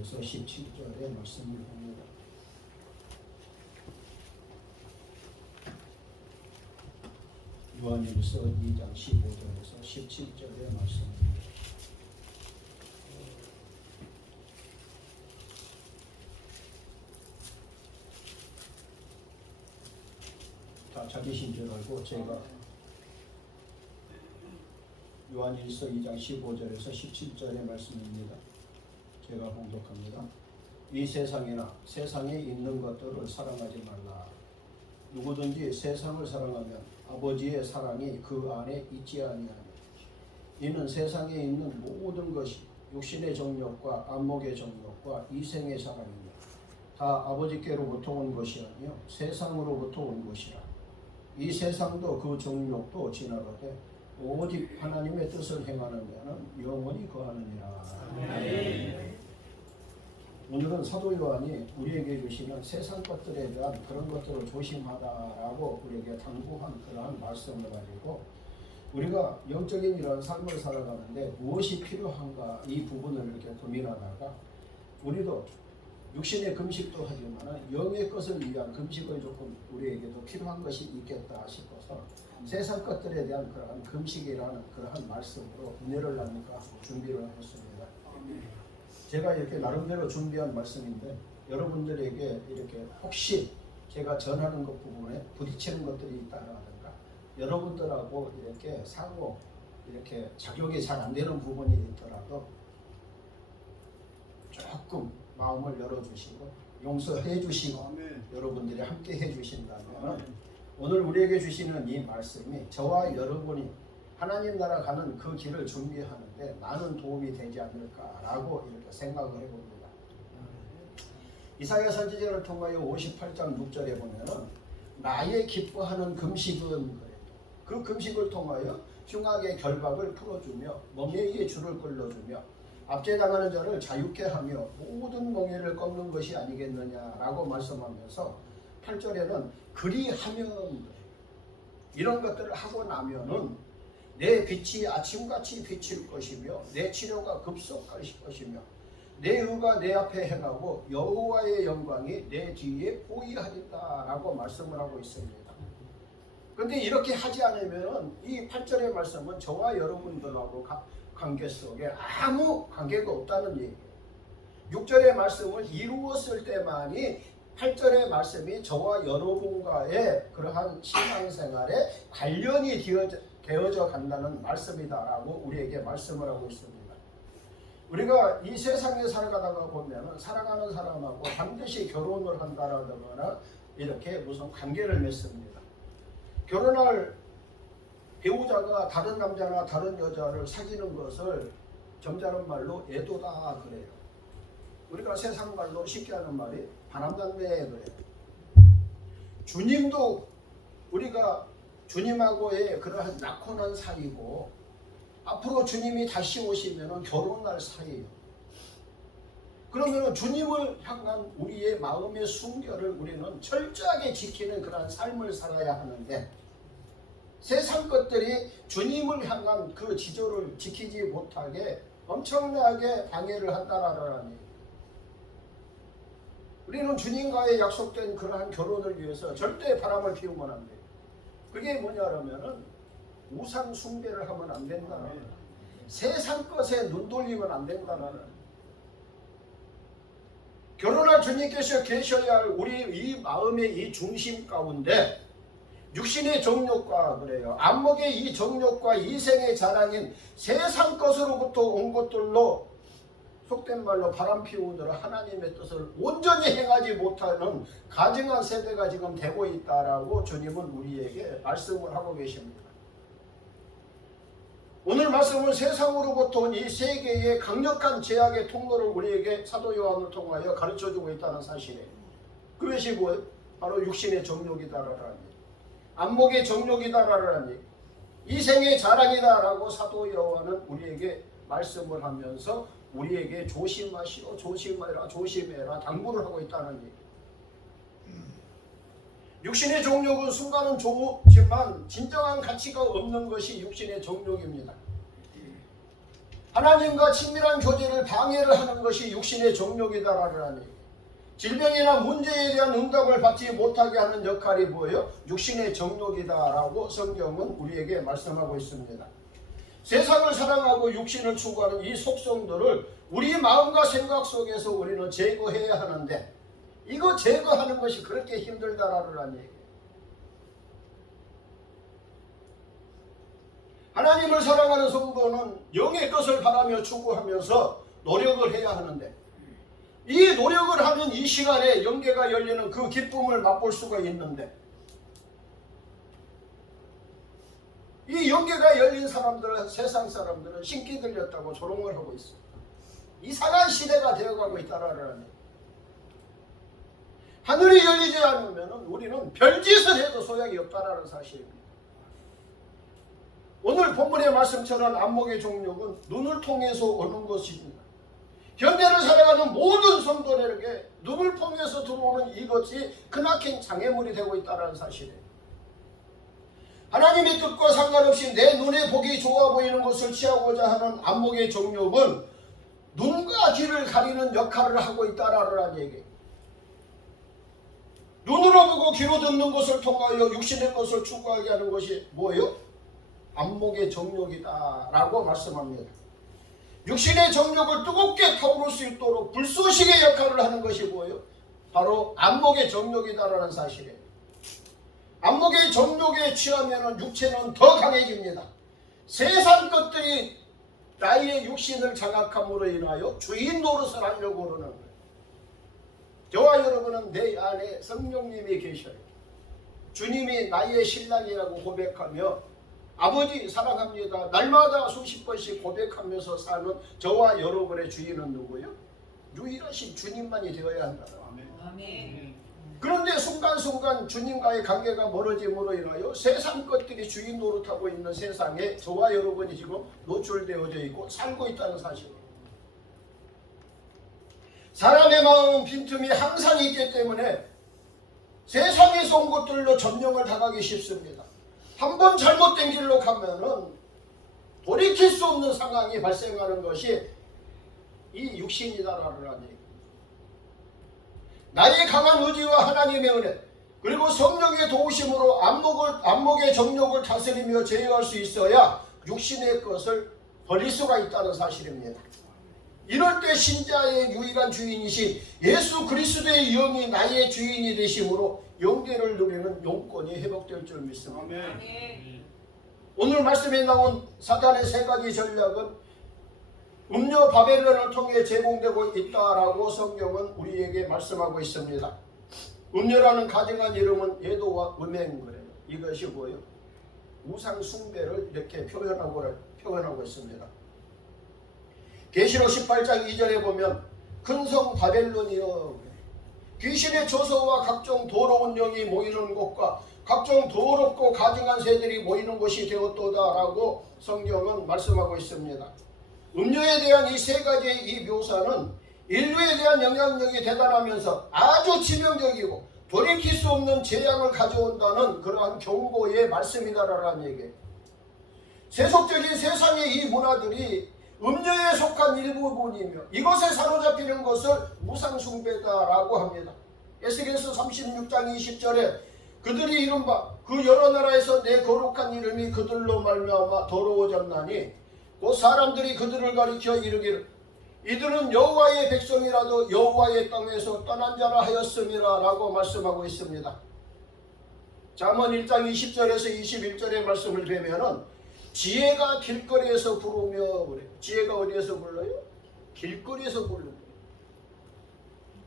15절에서 17절의 말씀을 봅니다. 요한일서 2장 15절에서 17절의 말씀입니다. 다 찾으신 줄 알고 제가 요한일서 2장 15절에서 17절의 말씀입니다. 제가 봉독합니다. 이 세상이나 세상에 있는 것들을 사랑하지 말라. 누구든지 세상을 사랑하면 아버지의 사랑이 그 안에 있지 아니하니 이는 세상에 있는 모든 것이 육신의 정욕과 안목의 정욕과 이생의 사랑이며 다 아버지께로부터 온 것이 아니요 세상으로부터 온 것이라. 이 세상도 그 정욕도 지나가되 오직 하나님의 뜻을 행하는 자는 영원히 거하느니라. 오늘은 사도 요한이 우리에게 주시는 세상 것들에 대한 그런 것들을 조심하라라고 우리에게 당부한 그러한 말씀을 가지고 우리가 영적인 이런 삶을 살아가는데 무엇이 필요한가 이 부분을 이렇게 고민하다가 우리도 육신의 금식도 하지만 영의 것을 위한 금식을 조금 우리에게도 필요한 것이 있겠다 싶어서 세상 것들에 대한 그러한 금식이라는 그러한 말씀으로 은혜를 나누까 준비를 했습니다. 제가 이렇게 나름대로 준비한 말씀인데 여러분들에게 이렇게 혹시 제가 전하는 것 부분에 부딪히는 것들이 있다라든가 여러분들하고 이렇게 상호 이렇게 작용이 잘 안 되는 부분이 있더라도 조금 마음을 열어주시고 용서해 주시고 여러분들이 함께 해 주신다면 오늘 우리에게 주시는 이 말씀이 저와 여러분이 하나님 나라 가는 그 길을 준비하는데 많은 도움이 되지 않을까라고 이렇게 생각을 해봅니다. 이사야 선지자를 통하여 58장 6절에 보면은 나의 기뻐하는 금식은 그래요. 그 금식을 통하여 흉악의 결박을 풀어주며 멍에의 줄을 끌어주며 압제당하는 자를 자유케 하며 모든 멍에를 꺾는 것이 아니겠느냐라고 말씀하면서 8절에는 그리하면 이런 것들을 하고 나면은 내 빛이 아침같이 비칠 것이며 내 치료가 급속할 것이며 내 의가 내 앞에 행하고 여호와의 영광이 내 뒤에 보이하리다라고 말씀을 하고 있습니다. 그런데 이렇게 하지 않으면 이 8절의 말씀은 저와 여러분들하고 관계 속에 아무 관계가 없다는 얘기예요. 6절의 말씀을 이루었을 때만이 8절의 말씀이 저와 여러분과의 그러한 신앙생활에 관련이 되어져 간다는 말씀이다라고 우리에게 말씀을 하고 있습니다. 우리가 이 세상에 살아가다가 보면 사랑하는 사람하고 반드시 결혼을 한다라거나 이렇게 무슨 관계를 맺습니다. 결혼할 배우자가 다른 남자나 다른 여자를 사귀는 것을 점잖은 말로 애도다 그래요. 우리가 세상 말로 쉽게 하는 말이 바람잡네 그래요. 주님도 우리가 주님하고의 그러한 낙혼한 사이고 앞으로 주님이 다시 오시면 결혼할 사이예요. 그러면 주님을 향한 우리의 마음의 순결을 우리는 철저하게 지키는 그러한 삶을 살아야 하는데 세상 것들이 주님을 향한 그 지조를 지키지 못하게 엄청나게 방해를 한다라니 우리는 주님과의 약속된 그러한 결혼을 위해서 절대 바람을 피우면 안 돼요. 그게 뭐냐면은 우상 숭배를 하면 안 된다는 세상 것에 눈 돌리면 안 된다는 결혼할 주님께서 계셔야 할 우리 이 마음의 이 중심 가운데 육신의 정욕과 그래요 안목의 이 정욕과 이생의 자랑인 세상 것으로부터 온 것들로 속된 말로 바람 피우느라 하나님의 뜻을 온전히 행하지 못하는 가증한 세대가 지금 되고 있다라고 주님은 우리에게 말씀을 하고 계십니다. 오늘 말씀은 세상으로부터 온 이 세계의 강력한 제약의 통로를 우리에게 사도 요한을 통하여 가르쳐주고 있다는 사실이에요. 그것이 뭐예요? 바로 육신의 정욕이다라는 안목의 정욕이다라는 이생의 자랑이다라고 사도 요한은 우리에게 말씀을 하면서 우리에게 조심하시오 조심해라 당부를 하고 있다는 얘기. 육신의 정욕은 순간은 좋지만 진정한 가치가 없는 것이 육신의 정욕입니다. 하나님과 친밀한 교제를 방해를 하는 것이 육신의 정욕이다라는 얘기. 질병이나 문제에 대한 응답을 받지 못하게 하는 역할이 뭐예요? 육신의 정욕이다라고 성경은 우리에게 말씀하고 있습니다. 세상을 사랑하고 육신을 추구하는 이 속성들을 우리 마음과 생각 속에서 우리는 제거해야 하는데, 이거 제거하는 것이 그렇게 힘들다라는 얘기예요. 하나님을 사랑하는 성도는 영의 것을 바라며 추구하면서 노력을 해야 하는데, 이 노력을 하는 이 시간에 영계가 열리는 그 기쁨을 맛볼 수가 있는데, 이 영계가 열린 사람들은, 세상 사람들은 신기 들렸다고 조롱을 하고 있습니다. 이상한 시대가 되어가고 있다라는. 하늘이 열리지 않으면 우리는 별짓을 해도 소용이 없다라는 사실입니다. 오늘 본문의 말씀처럼 안목의 정욕은 눈을 통해서 오는 것입니다. 현대를 살아가는 모든 성도들에게 눈을 통해서 들어오는 이것이 크나큰 장애물이 되고 있다는 사실이에요. 하나님의 뜻과 상관없이 내 눈에 보기 좋아 보이는 것을 취하고자 하는 안목의 정욕은 눈과 귀를 가리는 역할을 하고 있다라는 얘기예요. 눈으로 보고 귀로 듣는 것을 통하여 육신의 것을 추구하게 하는 것이 뭐예요? 안목의 정욕이다라고 말씀합니다. 육신의 정욕을 뜨겁게 타오를 수 있도록 불쏘시개 역할을 하는 것이 뭐예요? 바로 안목의 정욕이다라는 사실이에요. 안목의 정욕에 취하면 육체는 더 강해집니다. 세상 것들이 나의 육신을 장악함으로 인하여 주인 노릇을 하려고 그러는 거예요. 저와 여러분은 내 안에 성령님이 계셔요. 주님이 나의 신랑이라고 고백하며 아버지 사랑합니다, 날마다 수십 번씩 고백하면서 사는 저와 여러분의 주인은 누구예요? 유일하신 주님만이 되어야 한다. 아멘. 그런데 순간순간 주님과의 관계가 멀어짐으로 인하여 세상 것들이 주인 노릇하고 있는 세상에 저와 여러분이 지금 노출되어져 있고 살고 있다는 사실이에요. 사람의 마음은 빈틈이 항상 있기 때문에 세상에서 온 것들로 점령을 당하기 쉽습니다. 한번 잘못된 길로 가면은 돌이킬 수 없는 상황이 발생하는 것이 이 육신이다라는 얘기. 나의 강한 의지와 하나님의 은혜, 그리고 성령의 도우심으로 안목의 정욕을 다스리며 제어할 수 있어야 육신의 것을 버릴 수가 있다는 사실입니다. 이럴 때 신자의 유일한 주인이신 예수 그리스도의 영이 나의 주인이 되심으로 영계를 누리는 용권이 회복될 줄 믿습니다. 아멘. 오늘 말씀에 나온 사탄의 세 가지 전략은 음녀 바벨론을 통해 제공되고 있다라고 성경은 우리에게 말씀하고 있습니다. 음녀라는 가정한 이름은 예도와 음행 그래요. 이것이 뭐예요? 우상 숭배를 이렇게 표현하고 있습니다. 계시록 18장 2절에 보면 큰성 바벨론이여, 귀신의 조서와 각종 더러운 영이 모이는 곳과 각종 더럽고 가증한 새들이 모이는 곳이 되었도다라고 성경은 말씀하고 있습니다. 음녀에 대한 이 세 가지의 이 묘사는 인류에 대한 영향력이 대단하면서 아주 치명적이고 돌이킬 수 없는 재앙을 가져온다는 그러한 경고의 말씀이다라는 얘기예요. 세속적인 세상의 이 문화들이 음녀에 속한 일부분이며 이것에 사로잡히는 것을 우상숭배다라고 합니다. 에스겔서 36장 20절에 그들이 이른바 그 여러 나라에서 내 거룩한 이름이 그들로 말미암아 더러워졌나니 곧 사람들이 그들을 가리켜 이르기를 이들은 여호와의 백성이라도 여호와의 땅에서 떠난 자라 하였음이라 라고 말씀하고 있습니다. 잠언 1장 20절에서 21절의 말씀을 보면은 지혜가 길거리에서 부르며 그래요. 지혜가 어디에서 불러요? 길거리에서 부르며,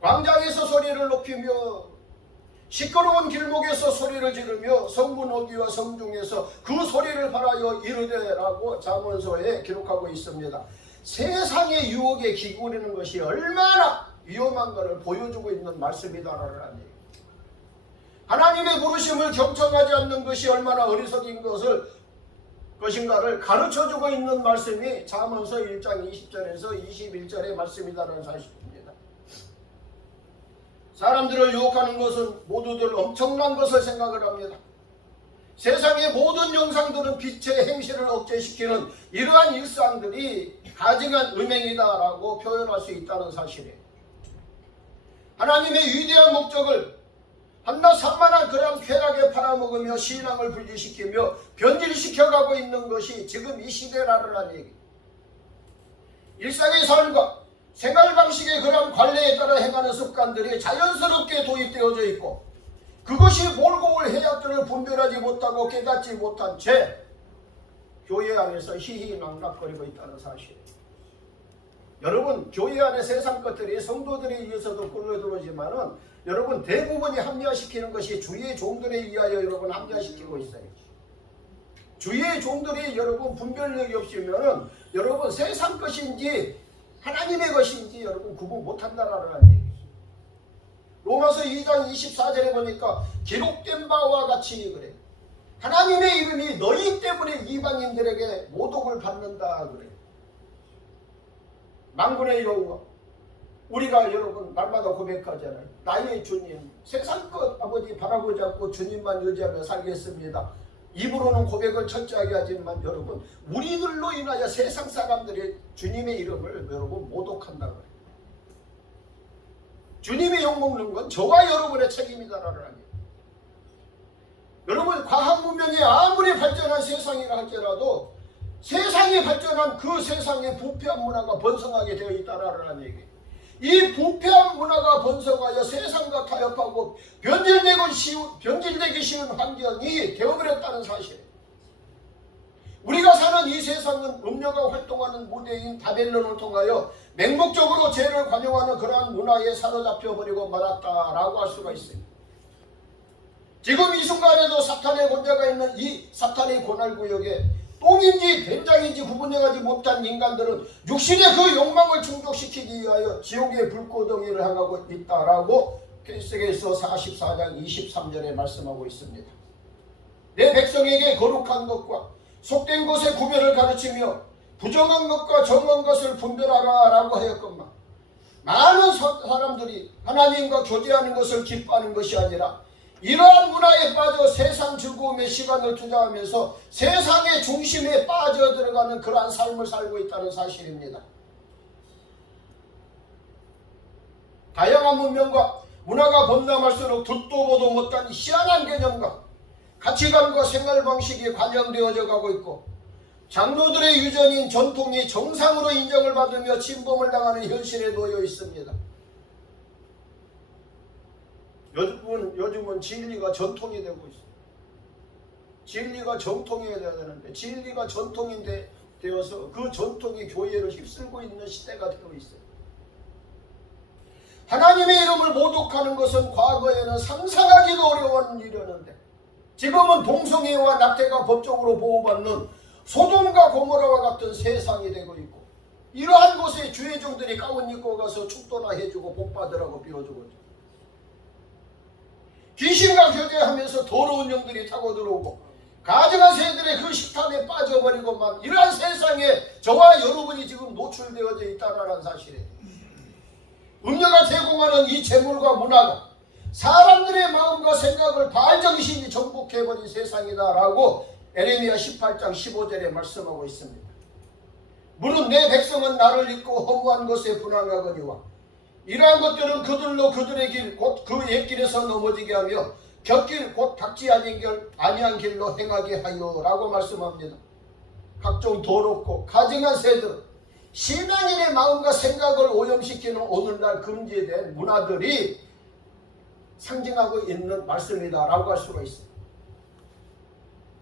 광장에서 소리를 높이며, 시끄러운 길목에서 소리를 지르며, 성문 어귀와 성중에서 그 소리를 바라여 이르되라고 잠언서에 기록하고 있습니다. 세상의 유혹에 기울이는 것이 얼마나 위험한 것을 보여주고 있는 말씀이다라는 얘기예요. 하나님의 부르심을 경청하지 않는 것이 얼마나 어리석인 것인가를 가르쳐주고 있는 말씀이 잠언서 1장 20절에서 21절의 말씀이다라는 사실입니다. 사람들을 유혹하는 것은 모두들 엄청난 것을 생각을 합니다. 세상의 모든 영상들은 빛의 행실을 억제시키는 이러한 일상들이 가증한 음행이다라고 표현할 수 있다는 사실이에요. 하나님의 위대한 목적을 한낱 산만한 그런 쾌락에 팔아먹으며 신앙을 분리시키며 변질시켜가고 있는 것이 지금 이 시대라는 얘기. 일상의 삶과 생활 방식의 그런 관례에 따라 행하는 습관들이 자연스럽게 도입되어져 있고 그것이 몰고 올 해악들을 분별하지 못하고 깨닫지 못한 채 교회 안에서 희희낙낙거리고 있다는 사실. 여러분, 교회 안에 세상 것들이 성도들에 의해서도 끌어들어오지만은 여러분 대부분이 합리화시키는 것이 주의 종들에 의하여 여러분 합리화시키고 있어요. 주의 종들이 여러분 분별력이 없으면은 여러분 세상 것인지 하나님의 것인지 여러분 구분 못한다라는 얘기죠. 로마서 2장 24절에 보니까 기록된 바와 같이 그래요. 하나님의 이름이 너희 때문에 이방인들에게 모독을 받는다 그래요. 만군의 여호와, 우리가 여러분 날마다 고백하잖아요. 나의 주님, 세상 것 아버지 바라보지 않고 주님만 의지하며 살겠습니다. 입으로는 고백을 철저하게 하지만 여러분 우리들로 인하여 세상 사람들이 주님의 이름을 여러분 모독한다 그래요. 주님의 욕먹는 건 저와 여러분의 책임이다라는 얘기예요. 여러분 과학 문명이 아무리 발전한 세상이라 할지라도 세상이 발전한 그 세상에 부패한 문화가 번성하게 되어 있다라는 얘기예요. 이 부패한 문화가 번성하여 세상과 타협하고 변질되기 쉬운 환경이 되어버렸다는 사실이에요. 우리가 사는 이 세상은 음녀가 활동하는 무대인 바벨론을 통하여 맹목적으로 죄를 관용하는 그러한 문화에 사로잡혀버리고 말았다라고 할 수가 있습니다. 지금 이 순간에도 사탄의 권세가 있는 이 사탄의 고날구역에 똥인지 된장인지 구분해가지 못한 인간들은 육신의 그 욕망을 충족시키기 위하여 지옥의 불꽃덩이를 향하고 있다라고 계시록에서 44장 23절에 말씀하고 있습니다. 내 백성에게 거룩한 것과 속된 것의 구별을 가르치며 부정한 것과 정한 것을 분별하라 라고 하였건만 많은 사람들이 하나님과 교제하는 것을 기뻐하는 것이 아니라 이러한 문화에 빠져 세상 즐거움에 시간을 투자하면서 세상의 중심에 빠져들어가는 그러한 삶을 살고 있다는 사실입니다. 다양한 문명과 문화가 범람할수록 듣도 보도 못한 희한한 개념과 가치관과 생활 방식이 관영되어져 가고 있고 장로들의 유전인 전통이 정상으로 인정을 받으며 침범을 당하는 현실에 놓여 있습니다. 요즘은 진리가 전통이 되고 있어요. 진리가 정통이 되어야 되는데 진리가 전통이 되어서 그 전통이 교회를 휩쓸고 있는 시대가 되고 있어요. 하나님의 이름을 모독하는 것은 과거에는 상상하기도 어려운 일이었는데 지금은 동성애와 낙태가 법적으로 보호받는 소돔과 고모라와 같은 세상이 되고 있고 이러한 곳에 주의 종들이 가운 입고 가서 축도나 해주고 복받으라고 빌어주고 귀신과 교제하면서 더러운 영들이 타고 들어오고 가증한 새들의 그 식탐에 빠져버리고만 이러한 세상에 저와 여러분이 지금 노출되어져 있다는 사실이에요. 음녀가 제공하는 이 재물과 문화가 사람들의 마음과 생각을 발정신이 정복해버린 세상이다라고 에레미야 18장 15절에 말씀하고 있습니다. 무릇 내 백성은 나를 잊고 허무한 것에 분항하거니와 이러한 것들은 그들로 그들의 길 곧 그 옛길에서 넘어지게 하며 곁길 곧 닥지 아니한 길로 행하게 하여 라고 말씀합니다. 각종 더럽고 가증한 새들 신앙인의 마음과 생각을 오염시키는 오늘날 금지된 문화들이 상징하고 있는 말씀이다 라고 할 수가 있습니다.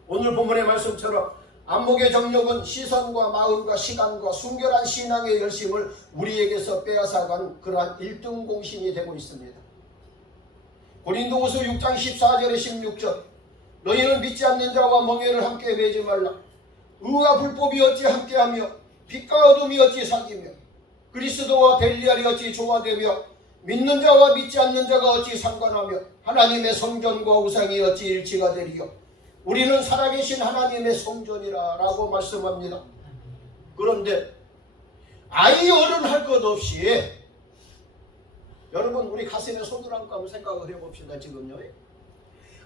오늘 본문의 말씀처럼 안목의 정력은 시선과 마음과 시간과 순결한 신앙의 열심을 우리에게서 빼앗아간 그러한 1등 공신이 되고 있습니다. 고린도후서 6장 14절에 16절 너희는 믿지 않는 자와 멍에를 함께 매지 말라. 의와 불법이 어찌 함께하며 빛과 어둠이 어찌 사귀며 그리스도와 벨리알이 어찌 조화되며 믿는 자와 믿지 않는 자가 어찌 상관하며 하나님의 성전과 우상이 어찌 일치가 되리요. 우리는 살아계신 하나님의 성전이라 라고 말씀합니다. 그런데 아이 어른 할 것 없이 여러분 우리 가슴에 손을 얹고 한번 생각을 해봅시다. 지금요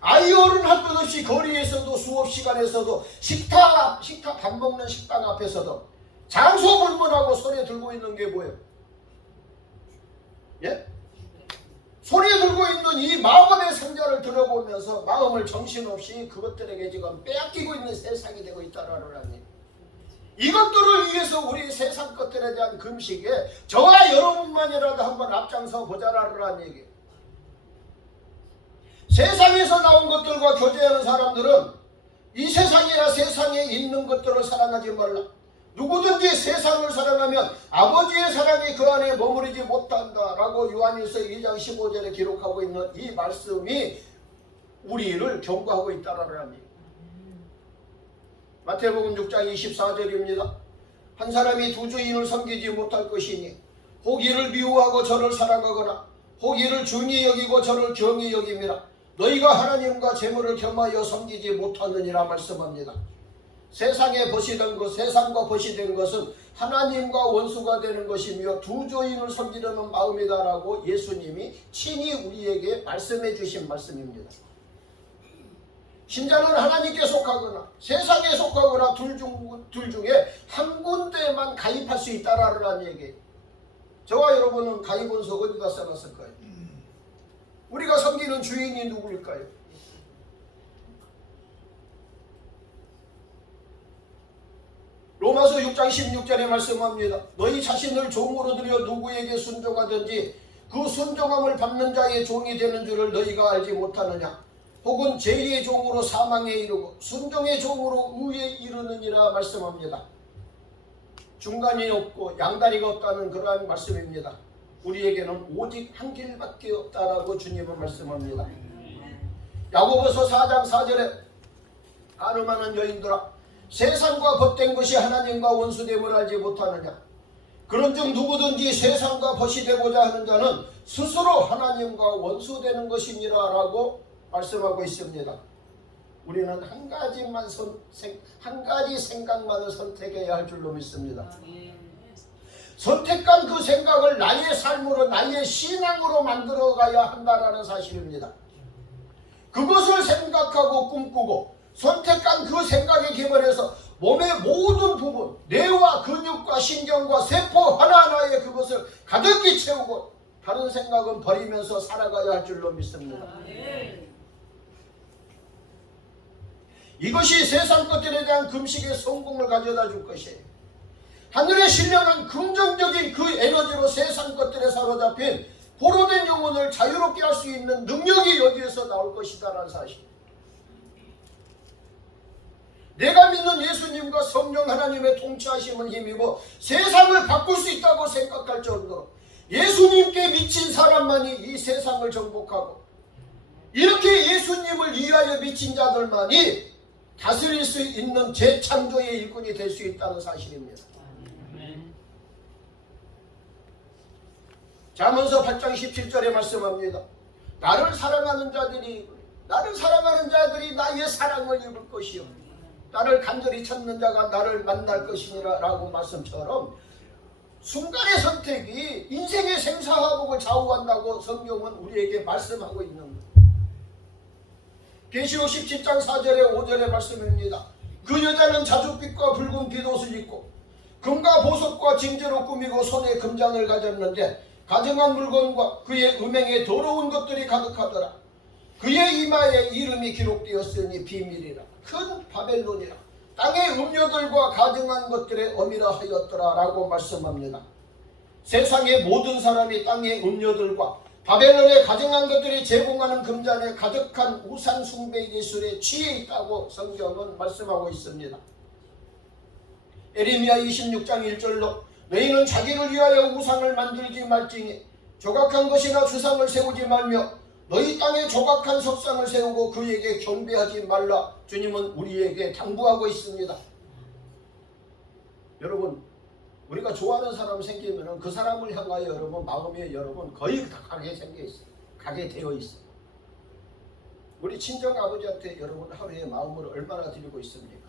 아이 어른 할 것 없이 거리에서도 수업 시간에서도 식탁 밥 먹는 식당 앞에서도 장소불문하고 손에 들고 있는 게 뭐예요? 예? 손에 들고 있는 이 마음의 상자를 들어보면서 마음을 정신없이 그것들에게 지금 빼앗기고 있는 세상이 되고 있다라는 얘기. 이것들을 위해서 우리 세상 것들에 대한 금식에 저와 여러분만이라도 한번 앞장서 보자라는 얘기. 세상에서 나온 것들과 교제하는 사람들은 이 세상이나 세상에 있는 것들을 사랑하지 말라. 누구든지 세상을 사랑하면 아버지의 사랑이 그 안에 머무르지 못한다 라고 요한일서 2장 15절에 기록하고 있는 이 말씀이 우리를 경고하고 있다라는 얘기. 마태복음 6장 24절입니다. 한 사람이 두 주인을 섬기지 못할 것이니 혹 이를 미워하고 저를 사랑하거나 혹 이를 중히 여기고 저를 경히 여김이라. 너희가 하나님과 재물을 겸하여 섬기지 못하느니라 말씀합니다. 세상에 버시던 것, 세상과 버시된 것은 하나님과 원수가 되는 것이며 두 주인을 섬기려는 마음이다라고 예수님이 친히 우리에게 말씀해 주신 말씀입니다. 신자는 하나님께 속하거나 세상에 속하거나 둘 중에 한 군데만 가입할 수 있다라는 얘기예요. 저와 여러분은 가입원서 어디다 써놨을까요? 우리가 섬기는 주인이 누구일까요? 로마서 6장 16절에 말씀합니다. 너희 자신을 종으로 들여 누구에게 순종하든지 그 순종함을 받는 자의 종이 되는 줄을 너희가 알지 못하느냐. 혹은 죄의 종으로 사망에 이르고 순종의 종으로 의에 이르느니라 말씀합니다. 중간이 없고 양다리가 없다는 그러한 말씀입니다. 우리에게는 오직 한 길밖에 없다라고 주님은 말씀합니다. 야고보서 4장 4절에 가늠하는 여인들아 세상과 벗된 것이 하나님과 원수됨을 알지 못하느냐. 그런즉 누구든지 세상과 벗이 되고자 하는 자는 스스로 하나님과 원수되는 것이니라 라고 말씀하고 있습니다. 우리는 한 가지 생각만을 선택해야 할 줄로 믿습니다. 선택한 그 생각을 나의 삶으로 나의 신앙으로 만들어가야 한다라는 사실입니다. 그것을 생각하고 꿈꾸고 선택한 그 생각에 기반해서 몸의 모든 부분 뇌와 근육과 신경과 세포 하나하나에 그것을 가득히 채우고 다른 생각은 버리면서 살아가야 할 줄로 믿습니다. 이것이 세상 것들에 대한 금식의 성공을 가져다 줄 것이에요. 하늘에 신령한 긍정적인 그 에너지로 세상 것들에 사로잡힌 포로된 영혼을 자유롭게 할 수 있는 능력이 여기에서 나올 것이다라는 사실. 내가 믿는 예수님과 성령 하나님의 통치하심을 힘입어 세상을 바꿀 수 있다고 생각할 정도로 예수님께 미친 사람만이 이 세상을 정복하고 이렇게 예수님을 위하여 미친 자들만이 다스릴 수 있는 재창조의 일꾼이 될 수 있다는 사실입니다. 잠언서 8장 17절에 말씀합니다. 나를 사랑하는 자들이 나의 사랑을 입을 것이요 나를 간절히 찾는 자가 나를 만날 것이니라 라고 말씀처럼 순간의 선택이 인생의 생사화복을 좌우한다고 성경은 우리에게 말씀하고 있는 거예요. 계시록 17장 4절에 5절의 말씀입니다. 그 여자는 자줏빛과 붉은 깃옷을 입고 금과 보석과 징재로 꾸미고 손에 금잔을 가졌는데 가증한 물건과 그의 음행에 더러운 것들이 가득하더라. 그의 이마에 이름이 기록되었으니 비밀이라 큰 바벨론이라 땅의 음료들과 가증한 것들의 어미라 하였더라 라고 말씀합니다. 세상의 모든 사람이 땅의 음료들과 바벨론의 가증한 것들이 제공하는 금잔에 가득한 우상 숭배 예술에 취해 있다고 성경은 말씀하고 있습니다. 에레미야 26장 1절로 너희는 자기를 위하여 우상을 만들지 말지니 조각한 것이나 주상을 세우지 말며 너희 땅에 조각한 석상을 세우고 그에게 경배하지 말라. 주님은 우리에게 당부하고 있습니다. 여러분 우리가 좋아하는 사람 생기면 그 사람을 향하여 여러분 마음에 여러분 거의 다 가게 생겨 있어요. 가게 되어 있어요. 우리 친정 아버지한테 여러분 하루에 마음을 얼마나 드리고 있습니까?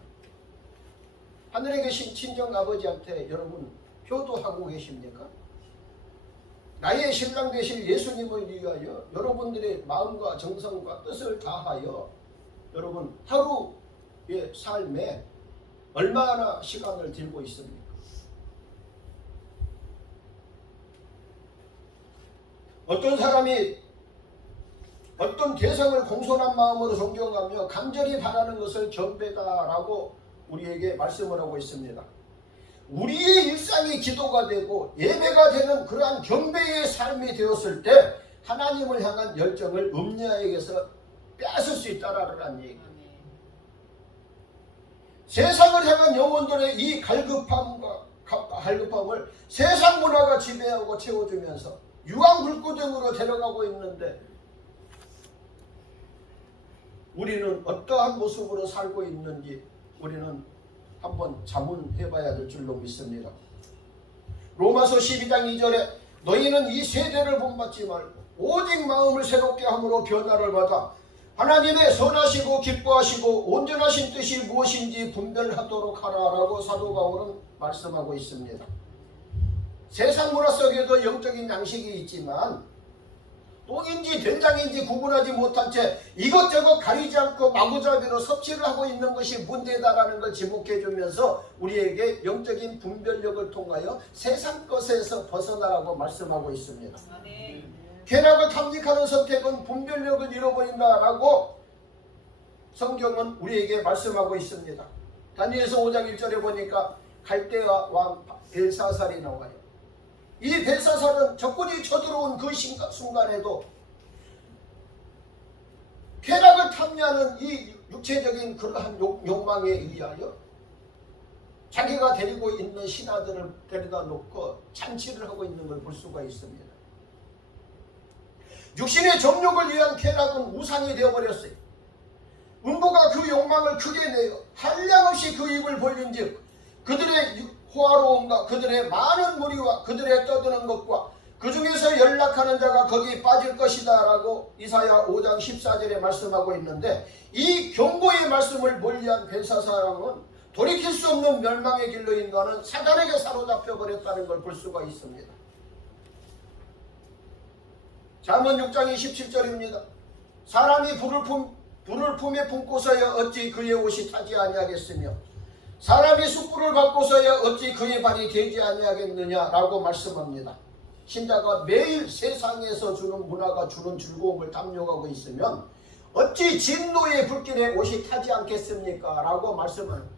하늘에 계신 친정 아버지한테 여러분 효도하고 계십니까? 나의 신랑 되실 예수님을 위하여 여러분들의 마음과 정성과 뜻을 다하여 여러분 하루의 삶에 얼마나 시간을 들고 있습니까? 어떤 사람이 어떤 대상을 공손한 마음으로 존경하며 간절히 바라는 것을 경배다라고 우리에게 말씀을 하고 있습니다. 우리의 일상이 기도가 되고 예배가 되는 그러한 경배의 삶이 되었을 때 하나님을 향한 열정을 음녀에게서 빼앗을 수 있다라는 얘기. 세상을 향한 영혼들의 이 갈급함을 세상 문화가 지배하고 채워주면서 유황불구등으로 데려가고 있는데 우리는 어떠한 모습으로 살고 있는지 우리는 한번 자문해봐야 될 줄로 믿습니다. 로마서 12장 2절에 너희는 이 세대를 본받지 말고 오직 마음을 새롭게 함으로 변화를 받아 하나님의 선하시고 기뻐하시고 온전하신 뜻이 무엇인지 분별하도록 하라라고 사도 바울은 말씀하고 있습니다. 세상 문화 속에도 영적인 양식이 있지만 똥인지 된장인지 구분하지 못한 채 이것저것 가리지 않고 마구잡이로 섭취를 하고 있는 것이 문제다라는 걸 지목해 주면서 우리에게 영적인 분별력을 통하여 세상 것에서 벗어나라고 말씀하고 있습니다. 쾌락을 탐닉하는 선택은 분별력을 잃어버린다라고 성경은 우리에게 말씀하고 있습니다. 다니엘서 5장 1절에 보니까 갈대아 왕 벨사살이 나와요. 이 벨사살은 적군이 쳐들어온 그 순간에도 쾌락을 탐내하는 이 육체적인 그러한 욕망에 의하여 자기가 데리고 있는 신하들을 데려다 놓고 잔치를 하고 있는 걸 볼 수가 있습니다. 육신의 정욕을 위한 쾌락은 우상이 되어버렸어요. 음부가 그 욕망을 크게 내어 한량없이 그 입을 벌린즉 그들의 호화로움과 그들의 많은 무리와 그들의 떠드는 것과 그 중에서 연락하는 자가 거기 빠질 것이다 라고 이사야 5장 14절에 말씀하고 있는데 이 경고의 말씀을 멀리한 벨사사람은 돌이킬 수 없는 멸망의 길로 인도하는 사단에게 사로잡혀 버렸다는 걸 볼 수가 있습니다. 잠언 6장 27절입니다. 사람이 불을 품에 품고서야 어찌 그의 옷이 타지 아니하겠으며 사람이 숯불을 받고서야 어찌 그의 발이 되지 아니하겠느냐라고 말씀합니다. 신자가 매일 세상에서 주는 문화가 주는 즐거움을 담력하고 있으면 어찌 진노의 불길에 옷이 타지 않겠습니까? 라고 말씀합니다.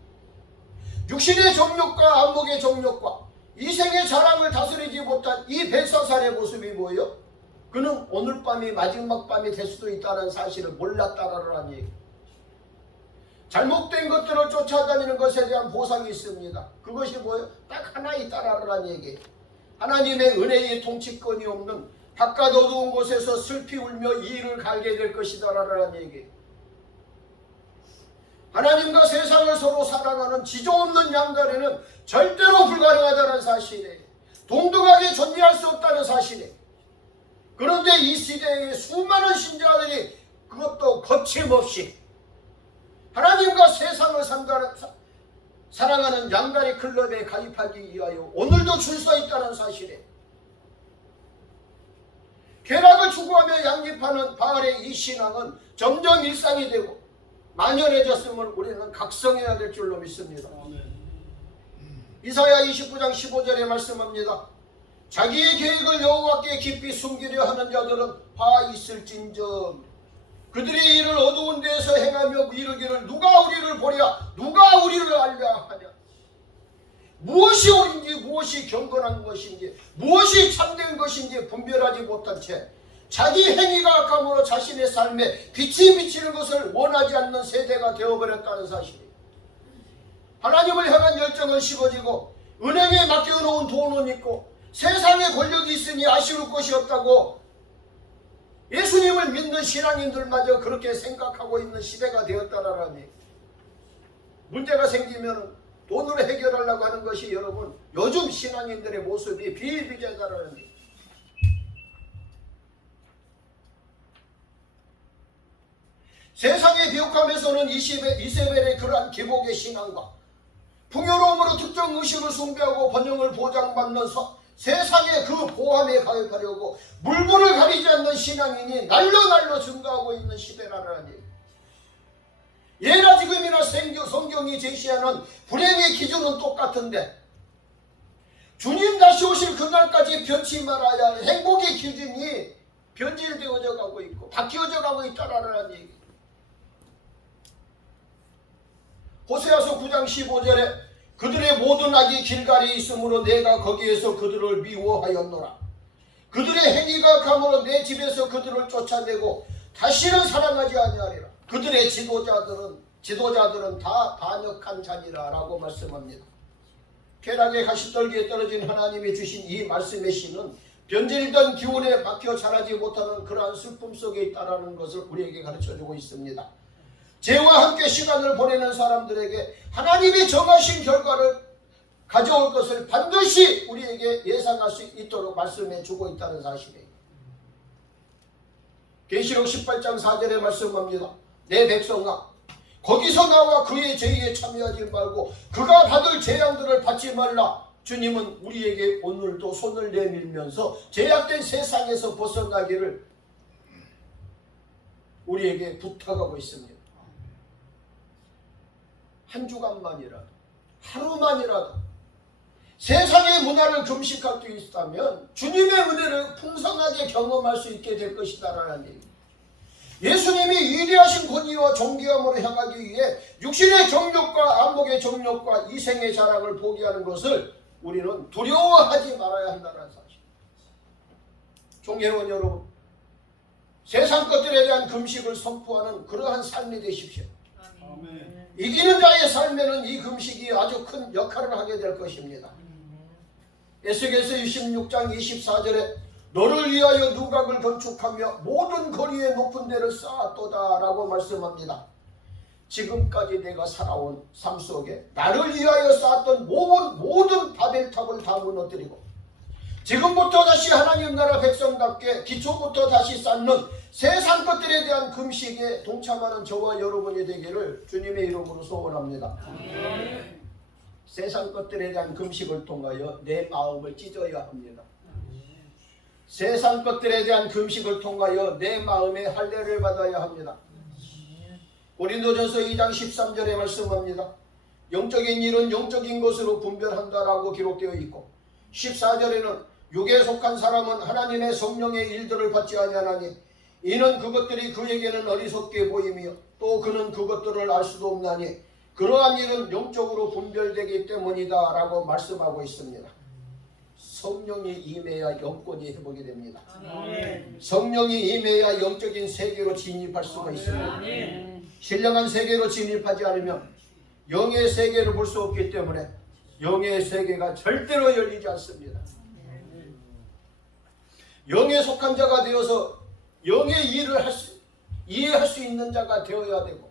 육신의 정욕과 안목의 정욕과 이생의 자랑을 다스리지 못한 이 벨사살의 모습이 뭐예요? 그는 오늘 밤이 마지막 밤이 될 수도 있다는 사실을 몰랐다라는 얘기. 잘못된 것들을 쫓아다니는 것에 대한 보상이 있습니다. 그것이 뭐예요? 딱 하나 있다라는 얘기. 하나님의 은혜의 통치권이 없는 바깥 어두운 곳에서 슬피 울며 이를 갈게 될 것이다라는 얘기. 하나님과 세상을 서로 사랑하는 지조 없는 양다리는 절대로 불가능하다는 사실에 동등하게 존재할 수 없다는 사실에 그런데 이 시대의 수많은 신자들이 그것도 거침없이 하나님과 세상을 사랑하는 양다리 클럽에 가입하기 위하여 오늘도 줄 서 있다는 사실에 쾌락을 추구하며 양립하는 바알의 이 신앙은 점점 일상이 되고 만연해졌음을 우리는 각성해야 될 줄로 믿습니다. 이사야 29장 15절에 말씀합니다. 자기의 계획을 여호와께 깊이 숨기려 하는 자들은 화 있을진저 그들의 일을 어두운 데에서 행하며 이르기를 누가 우리를 보랴 누가 우리를 알랴 하냐. 무엇이 옳은지 무엇이 경건한 것인지 무엇이 참된 것인지 분별하지 못한 채 자기 행위가 악함으로 자신의 삶에 빛이 비치는 것을 원하지 않는 세대가 되어버렸다는 사실이에요. 하나님을 향한 열정은 식어지고 은행에 맡겨놓은 돈은 있고 세상에 권력이 있으니 아쉬울 것이 없다고 예수님을 믿는 신앙인들마저 그렇게 생각하고 있는 시대가 되었다라니. 문제가 생기면 돈으로 해결하려고 하는 것이 여러분 요즘 신앙인들의 모습이 비일비재다라니. 세상의 비옥함에서는 이세벨의 그러한 기복의 신앙과 풍요로움으로 특정 의식을 숭배하고 번영을 보장받는 세상의 그 보함에 가입하려고 물불을 가리지 않는 신앙인이 날로 증가하고 있는 시대라는 얘기. 예나 지금이나 성경이 제시하는 불행의 기준은 똑같은데 주님 다시 오실 그날까지 변치 말아야 할 행복의 기준이 변질되어져 가고 있고 바뀌어져 가고 있다라는 얘기. 호세아서 9장 15절에 그들의 모든 악이 길갈에 있으므로 내가 거기에서 그들을 미워하였노라. 그들의 행위가 감으로 내 집에서 그들을 쫓아내고 다시는 사랑하지 아니하리라. 그들의 지도자들은 다 반역한 자니라 라고 말씀합니다. 쾌락의 가시떨기에 떨어진 하나님이 주신 이 말씀의 씨는 변질된 기운에 박혀 자라지 못하는 그러한 슬픔 속에 있다는 것을 우리에게 가르쳐주고 있습니다. 죄와 함께 시간을 보내는 사람들에게 하나님이 정하신 결과를 가져올 것을 반드시 우리에게 예상할 수 있도록 말씀해 주고 있다는 사실이에요. 계시록 18장 4절에 말씀합니다. 내 백성아, 거기서 나와 그의 죄에 참여하지 말고 그가 받을 재앙들을 받지 말라. 주님은 우리에게 오늘도 손을 내밀면서 죄악된 세상에서 벗어나기를 우리에게 부탁하고 있습니다. 한 주간만이라도, 하루만이라도 세상의 문화를 금식할 수 있다면 주님의 은혜를 풍성하게 경험할 수 있게 될 것이다라는 얘기. 예수님이 위대하신 권위와 존귀함으로 향하기 위해 육신의 정욕과 안목의 정욕과 이생의 자랑을 포기하는 것을 우리는 두려워하지 말아야 한다는 사실. 종회원 여러분, 세상 것들에 대한 금식을 선포하는 그러한 삶이 되십시오. 아멘. 이기는 자의 삶에는 이 금식이 아주 큰 역할을 하게 될 것입니다. 에스겔서 26장 24절에 너를 위하여 누각을 건축하며 모든 거리에 높은 데를 쌓았도다 라고 말씀합니다. 지금까지 내가 살아온 삶 속에 나를 위하여 쌓았던 모든 바벨탑을 다 무너뜨리고 지금부터 다시 하나님 나라 백성답게 기초부터 다시 쌓는 세상 것들에 대한 금식에 동참하는 저와 여러분이 되기를 주님의 이름으로 소원합니다. 아멘. 세상 것들에 대한 금식을 통하여 내 마음을 찢어야 합니다. 세상 것들에 대한 금식을 통하여 내 마음에 할례를 받아야 합니다. 고린도전서 2장 13절에 말씀합니다. 영적인 일은 영적인 것으로 분별한다라고 기록되어 있고 14절에는 육에 속한 사람은 하나님의 성령의 일들을 받지 아니하나니 이는 그것들이 그에게는 어리석게 보이며 또 그는 그것들을 알 수도 없나니 그러한 일은 영적으로 분별되기 때문이다 라고 말씀하고 있습니다. 성령이 임해야 영권이 회복이 됩니다. 아멘. 성령이 임해야 영적인 세계로 진입할 수가 있습니다. 아멘. 신령한 세계로 진입하지 않으면 영의 세계를 볼 수 없기 때문에 영의 세계가 절대로 열리지 않습니다. 영에 속한 자가 되어서 영의 일을 이해할 수 있는 자가 되어야 되고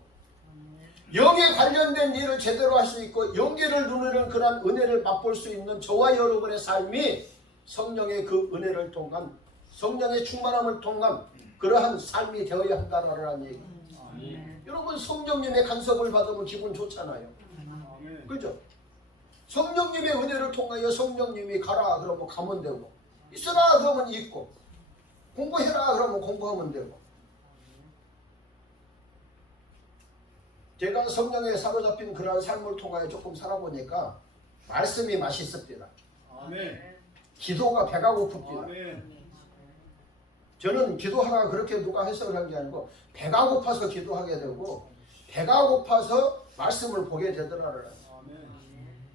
영에 관련된 일을 제대로 할 수 있고 영계를 누리는 그런 은혜를 맛볼 수 있는 저와 여러분의 삶이 성령의 그 은혜를 통한 성령의 충만함을 통한 그러한 삶이 되어야 한다는 얘기. 여러분 성령님의 간섭을 받으면 기분 좋잖아요. 그죠? 성령님의 은혜를 통하여 성령님이 가라 그러면 가면 되고 있으라 그러면 있고 공부해라 그러면 공부하면 되고. 제가 성령에 사로잡힌 그러한 삶을 통하여 조금 살아보니까 말씀이 맛있습니다. 아멘. 기도가 배가 고픕니다. 아멘. 저는 기도하라 그렇게 누가 해석을 한 게 아니고 배가 고파서 기도하게 되고 배가 고파서 말씀을 보게 되더라고요. 아멘.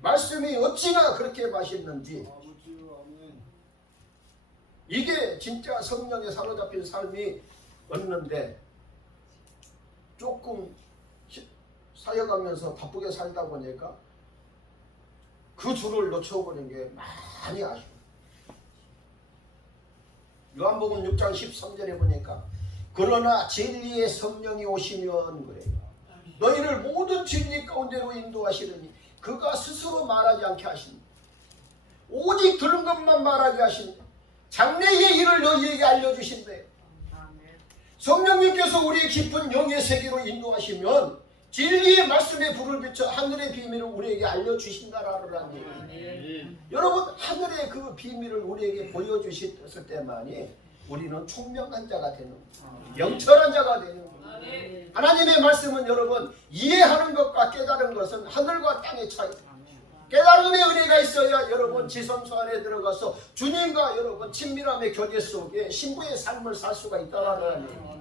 말씀이 어찌나 그렇게 맛있는지 이게 진짜 성령에 사로잡힌 삶이 얻는데 조금 사역하면서 바쁘게 살다 보니까 그 줄을 놓쳐버린 게 많이 아쉬워요. 요한복음 6장 13절에 보니까 그러나 진리의 성령이 오시면 그래요. 너희를 모든 진리 가운데로 인도하시려니 그가 스스로 말하지 않게 하신다. 오직 들은 것만 말하게 하신다. 장래의 일을 너희에게 알려주신대. 성령님께서 우리의 깊은 영의 세계로 인도하시면 진리의 말씀에 불을 비춰 하늘의 비밀을 우리에게 알려주신다라는 얘기예요. 여러분, 하늘의 그 비밀을 우리에게 보여주셨을 때만이 우리는 총명한 자가 되는 거예요. 영철한 자가 되는 거예요. 하나님의 말씀은 여러분, 이해하는 것과 깨달은 것은 하늘과 땅의 차이입니다. 깨달음의 은혜가 있어야 여러분 지성소 안에 들어가서 주님과 여러분 친밀함의 교제 속에 신부의 삶을 살 수가 있다라는 얘기예요.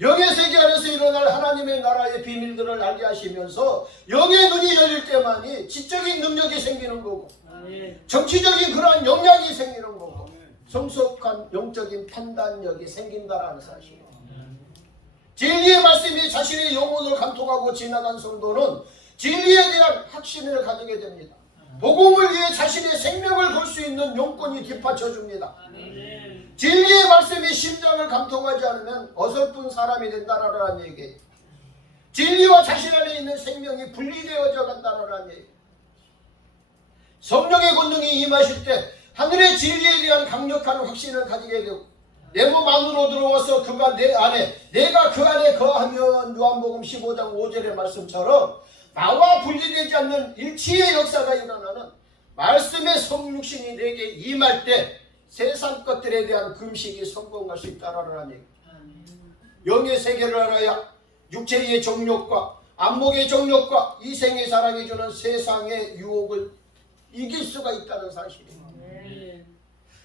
영의 세계 안에서 일어날 하나님의 나라의 비밀들을 알게 하시면서 영의 눈이 열릴 때만이 지적인 능력이 생기는 거고 정치적인 그러한 역량이 생기는 거고 성숙한 영적인 판단력이 생긴다라는 사실이에요. 진리의 말씀이 자신의 영혼을 감통하고 지나간 성도는 진리에 대한 확신을 가지게 됩니다. 복음을 위해 자신의 생명을 걸 수 있는 용건이 뒷받쳐줍니다. 진리의 말씀이 심장을 감통하지 않으면 어설픈 사람이 된다라는 얘기예요. 진리와 자신 안에 있는 생명이 분리되어져 간다라는 얘기예요. 성령의 권능이 임하실 때 하늘의 진리에 대한 강력한 확신을 가지게 되고 내 몸 안으로 들어와서 그가 내 안에 내가 그 안에 거하면 요한복음 15장 5절의 말씀처럼 나와 분리되지 않는 일치의 역사가 일어나는 말씀의 성육신이 내게 임할 때 세상 것들에 대한 금식이 성공할 수 있다라는 얘기. 영의 세계를 알아야 육체의 정욕과 안목의 정욕과 이생의 사랑이 주는 세상의 유혹을 이길 수가 있다는 사실입니다.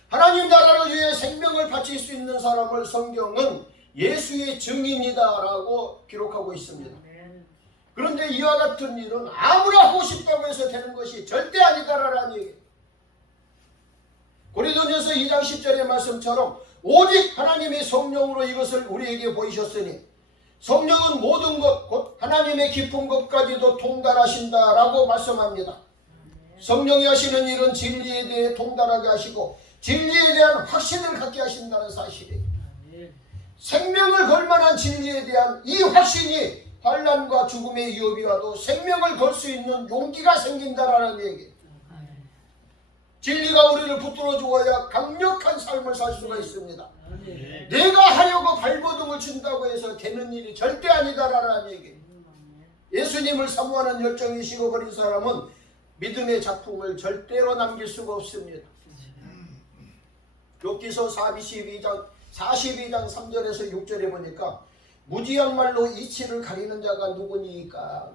하나님 나라를 위해 생명을 바칠 수 있는 사람을 성경은 예수의 증인이다라고 기록하고 있습니다. 그런데 이와 같은 일은 아무나 하고 싶다고 해서 되는 것이 절대 아니다라는 얘기예요. 고린도전서 2장 10절의 말씀처럼 오직 하나님의 성령으로 이것을 우리에게 보이셨으니 성령은 모든 것 곧 하나님의 깊은 것까지도 통달하신다라고 말씀합니다. 성령이 하시는 일은 진리에 대해 통달하게 하시고 진리에 대한 확신을 갖게 하신다는 사실이에요. 생명을 걸 만한 진리에 대한 이 확신이 환난과 죽음의 위협이 와도 생명을 걸 수 있는 용기가 생긴다라는 얘기예요. 진리가 우리를 붙들어 주어야 강력한 삶을 살 수가 있습니다. 내가 하려고 발버둥을 친다고 해서 되는 일이 절대 아니다라는 얘기예요. 예수님을 사모하는 열정이 식어버린 사람은 믿음의 작품을 절대로 남길 수가 없습니다. 욥기서 42장 3절에서 6절에 보니까 무지한 말로 이치를 가리는 자가 누구니까?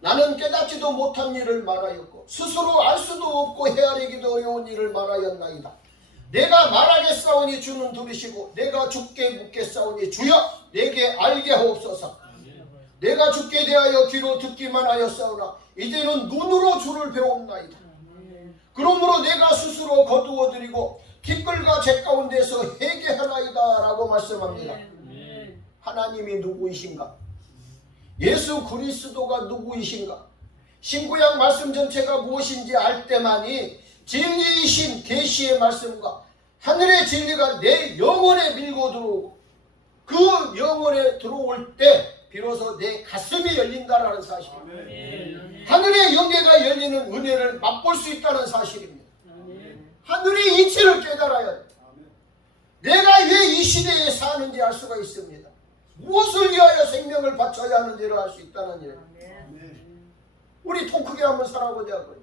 나는 깨닫지도 못한 일을 말하였고 스스로 알 수도 없고 헤아리기도 어려운 일을 말하였나이다. 내가 말하겠사오니 주는 들으시고 내가 죽게 묻겠사오니 주여 내게 알게 하옵소서. 내가 죽게 대하여 귀로 듣기만 하였사오나 이제는 눈으로 주를 배웠나이다. 그러므로 내가 스스로 거두어드리고 티끌과 재 가운데서 회개하나이다 라고 말씀합니다. 하나님이 누구이신가? 예수 그리스도가 누구이신가? 신구약 말씀 전체가 무엇인지 알 때만이 진리이신 계시의 말씀과 하늘의 진리가 내 영혼에 밀고 들어오고 그 영혼에 들어올 때 비로소 내 가슴이 열린다라는 사실입니다. 하늘의 영계가 열리는 은혜를 맛볼 수 있다는 사실입니다. 하늘의 이치를 깨달아야 돼. 내가 왜 이 시대에 사는지 알 수가 있습니다. 무엇을 위하여 생명을 바쳐야 하는지를 알 수 있다는 일. 우리 통 크게 한번 살아보자고요.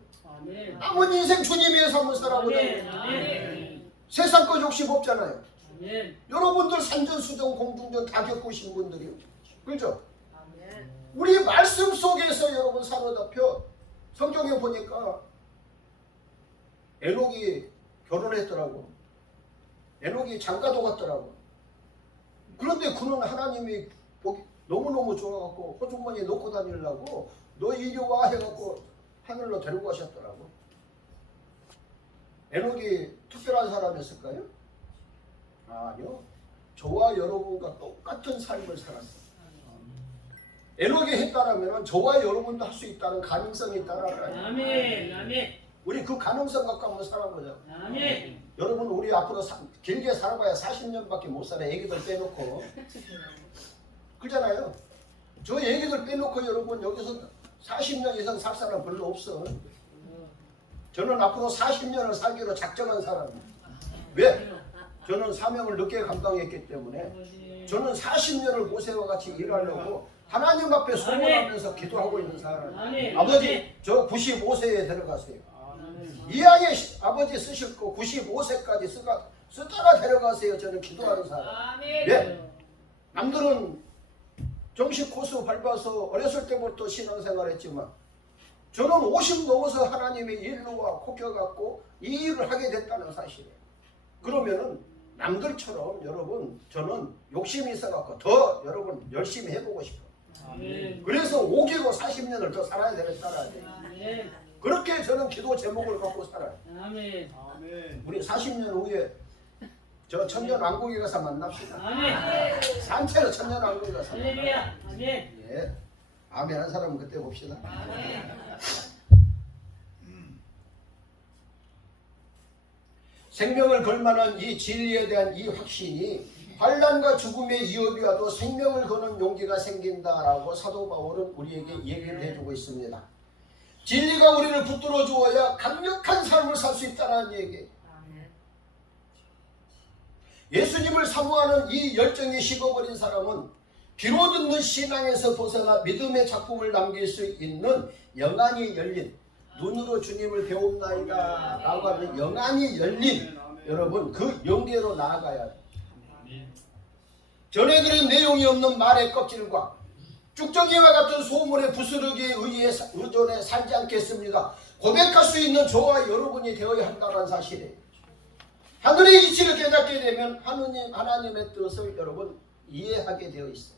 남은 인생 주님 위해서 한번 살아보자고요. 세상 것 욕심 없잖아요. 여러분들 산전수전 공중전 다 겪으신 분들이요. 그렇죠? 우리 말씀 속에서 여러분 사로잡혀 성경에 보니까 에녹이 결혼했더라고. 에녹이 장가도 갔더라고. 그런데 그는 하나님이 보기 너무너무 좋아갖고 호주머니에 놓고 다니려고 너 이리 와 해갖고 하늘로 데리고 가셨더라고. 에녹이 특별한 사람이었을까요? 아니요. 저와 여러분과 똑같은 삶을 살았어요. 에녹이 했다라면 저와 여러분도 할 수 있다는 가능성이 있다라는. 아멘. 우리 그 가능성 갖고 한번 살아보자. 아멘. 여러분 우리 앞으로 길게 살아봐야 40년밖에 못 살아. 애기들 빼놓고. 그렇잖아요. 저 애기들 빼놓고 여러분 여기서 40년 이상 살 사람 별로 없어. 저는 앞으로 40년을 살기로 작정한 사람이에요. 왜? 저는 사명을 늦게 감당했기 때문에 아버지. 저는 40년을 모세와 같이 일하려고 하나님 앞에 소원하면서 기도하고 있는 사람이에요. 아멘. 아버지 저 95세에 들어가세요. 아멘. 이왕에 아버지 쓰실 거 95세까지 쓰다가 데려가세요. 저는 기도하는 사람. 아멘. 예? 남들은 정식 코스 밟아서 어렸을 때부터 신앙생활했지만 저는 50 넘어서 하나님의 일로와 꼽혀갖고 이 일을 하게 됐다는 사실이에요. 그러면은 남들처럼 여러분 저는 욕심이 있어갖고 더 여러분 열심히 해보고 싶어요. 아멘. 그래서 5개고 40년을 더 살아야 되겠다라. 아멘. 그렇게 저는 기도 제목을 갖고 살아요. 아멘. 우리 40년 후에 저 천년왕국에 가서 만납시다. 아멘. 산채로 천년왕국에 가서. 할렐루야. 아멘. 예. 아멘 한 사람은 그때 봅시다. 생명을 걸만한 이 진리에 대한 이 확신이 환난과 죽음의 위협이 와도 생명을 거는 용기가 생긴다라고 사도 바울은 우리에게 얘기를 해주고 있습니다. 진리가 우리를 붙들어 주어야 강력한 삶을 살 수 있다는 얘기. 예수님을 사모하는 이 열정이 식어버린 사람은 귀로 듣는 신앙에서 벗어나 믿음의 작품을 남길 수 있는 영안이 열린, 눈으로 주님을 배웁나이다 라고 하는 영안이 열린 여러분 그 영계로 나아가야 해요. 전에 들은 내용이 없는 말의 껍질과 쭉정이와 같은 소문의 부스러기에 의존해 살지 않겠습니다. 고백할 수 있는 저와 여러분이 되어야 한다는 사실이에요. 하늘의 이치를 깨닫게 되면 하나님의 뜻을 여러분 이해하게 되어 있어요.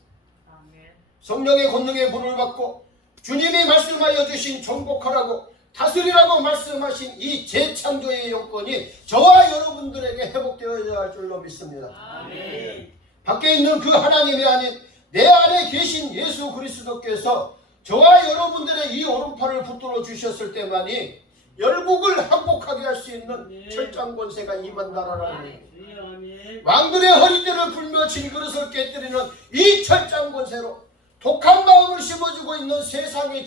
성령의 권능의 불을 받고 주님이 말씀하여 주신 정복하라고 다스리라고 말씀하신 이 재창조의 용건이 저와 여러분들에게 회복되어야 할 줄로 믿습니다. 아멘. 밖에 있는 그 하나님이 아닌 내 안에 계신 예수 그리스도께서 저와 여러분들의 이 오른팔을 붙들어 주셨을 때만이 열국을 항복하게 할 수 있는 철장 권세가 임한다라는 거예요. 아멘. 왕들의 허리띠를 불며 질그릇을 깨뜨리는 이 철장 권세로 독한 마음을 심어주고 있는 세상의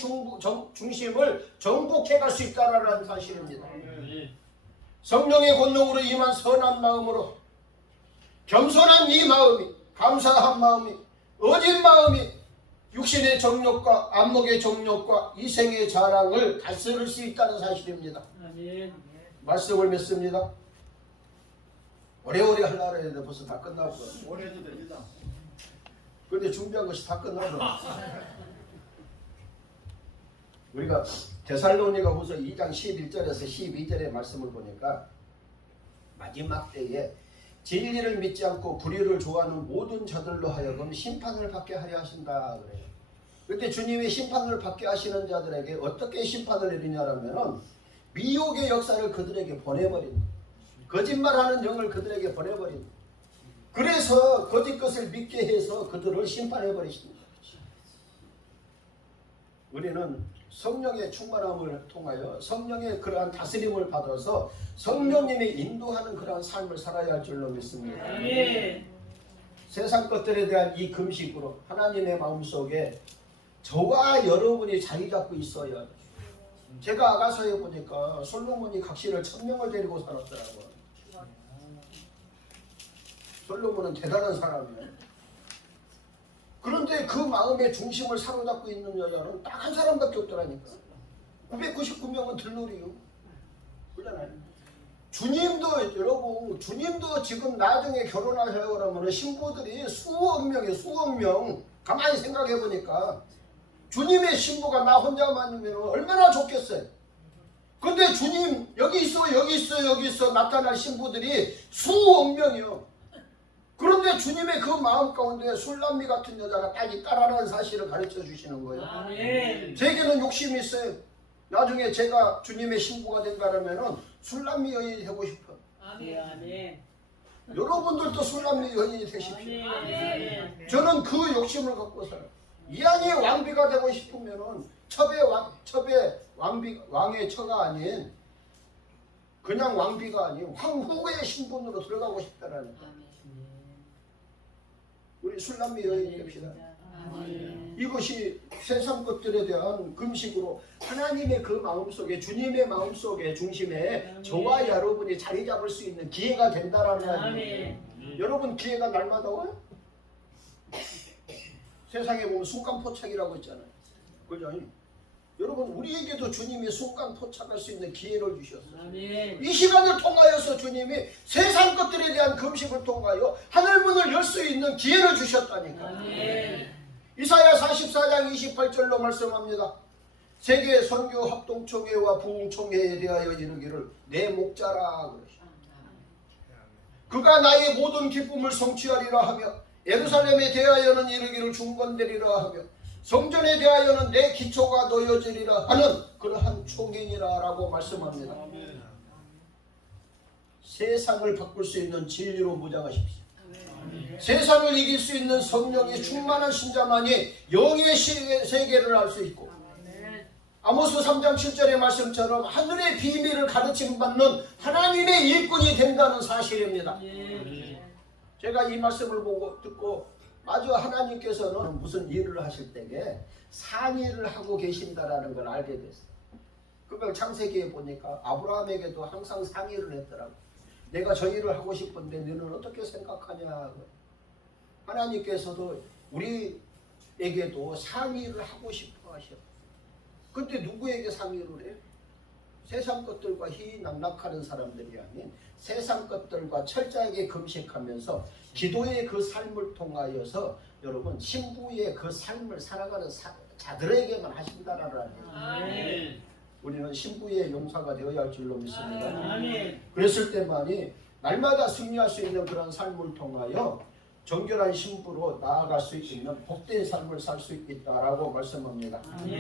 중심을 정복해 갈 수 있다는 사실입니다. 성령의 권능으로 임한 선한 마음으로 겸손한 이 마음이, 감사한 마음이, 어진 마음이 육신의 정욕과 안목의 정욕과 이생의 자랑을 다스릴 수 있다는 사실입니다. 아멘. 말씀을 맺습니다. 오래오래 하려고 했는데 벌써 다 끝나고 오래도 됩니다. 근데 준비한 것이 다 끝나고 우리가 데살로니가 후서 2장 11절에서 12절의 말씀을 보니까 마지막 때에 진리를 믿지 않고 불의를 좋아하는 모든 자들로 하여금 심판을 받게 하려 하신다 그래요. 그때 주님이 심판을 받게 하시는 자들에게 어떻게 심판을 내리냐라면은 미혹의 역사를 그들에게 보내버린다. 거짓말하는 영을 그들에게 보내버린다. 그래서 거짓 것을 믿게 해서 그들을 심판해버리십니다. 우리는 성령의 충만함을 통하여 성령의 그러한 다스림을 받아서 성령님이 인도하는 그러한 삶을 살아야 할 줄로 믿습니다. 아멘. 세상 것들에 대한 이 금식으로 하나님의 마음속에 저와 여러분이 자리 잡고 있어야 돼요. 제가 아가서에 보니까 솔로몬이 각시를 1000명을 데리고 살았더라고요. 솔로몬은 대단한 사람이에요. 그런데 그 마음의 중심을 사로잡고 있는 여자는 딱 한 사람밖에 없더라니까. 999명은 들놀이요. 그러잖아요. 주님도 여러분, 주님도 지금 나중에 결혼하려고 그러면 신부들이 수억 명이에요. 수억 명. 가만히 생각해 보니까 주님의 신부가 나 혼자만이면 얼마나 좋겠어요. 근데 주님 여기 있어 여기 있어 여기 있어 나타날 신부들이 수억 명이요. 그런데 주님의 그 마음 가운데 술람미 같은 여자가 딱 있다라는 사실을 가르쳐 주시는 거예요. 아멘. 제게는 욕심이 있어요. 나중에 제가 주님의 신부가 된다면은 술람미 여인이 되고 싶어요. 아멘. 여러분들도 술람미 여인이 되십시오. 아멘. 저는 그 욕심을 갖고 살아요. 이왕에 왕비가 되고 싶으면은 첩의 왕의 처가 아닌 그냥 왕비가 아닌 황후의 신분으로 들어가고 싶다라는 거예요. 우리 술람미 여인이 됩시다. 아멘. 이것이 세상 것들에 대한 금식으로 하나님의 그 마음속에 주님의 마음속에 중심에 아멘. 저와 여러분이 자리 잡을 수 있는 기회가 된다라는 말이에요. 아멘. 여러분 기회가 날마다 와요? 세상에 보면 순간포착이라고 있잖아요. 그죠? 여러분 우리에게도 주님이 순간포착할 수 있는 기회를 주셨어요. 아멘. 이 시간을 통하여서 주님이 세상 것들에 대한 금식을 통하여 하늘문을 열 수 있는 기회를 주셨다니까. 아멘. 이사야 44장 28절로 말씀합니다. 세계 선교 합동총회와 부흥총회에 대하여 이르기를 내 목자라 그러시오. 그가 나의 모든 기쁨을 성취하리라 하며 예루살렘에 대하여는 이르기를 중건되리라 하며 성전에 대하여는 내 기초가 놓여지리라 하는 그러한 총회니라 라고 말씀합니다. 세상을 바꿀 수 있는 진리로 무장하십시오. 세상을 이길 수 있는 성령이 충만한 신자만이 영의 세계를 알 수 있고 아모스 3장 7절의 말씀처럼 하늘의 비밀을 가르침 받는 하나님의 일꾼이 된다는 사실입니다. 제가 이 말씀을 보고 듣고 아주 하나님께서는 무슨 일을 하실 때에 산일을 하고 계신다라는 걸 알게 됐어요. 그걸 창세기에 보니까 아브라함에게도 항상 상의를 했더라고. 내가 저 일을 하고 싶은데 너는 어떻게 생각하냐. 하나님께서도 우리에게도 상의를 하고 싶어 하셔. 근데 누구에게 상의를 해요? 세상 것들과 희낙락하는 사람들이 아닌 세상 것들과 철저하게 금식하면서 기도의 그 삶을 통하여서 여러분 신부의 그 삶을 살아가는 자들에게만 하신다라는 아멘. 우리는 신부의 용사가 되어야 할 줄로 믿습니다. 아멘. 그랬을 때만이 날마다 승리할 수 있는 그런 삶을 통하여 정결한 신부로 나아갈 수 있는 복된 삶을 살 수 있다라고 말씀합니다. 아멘.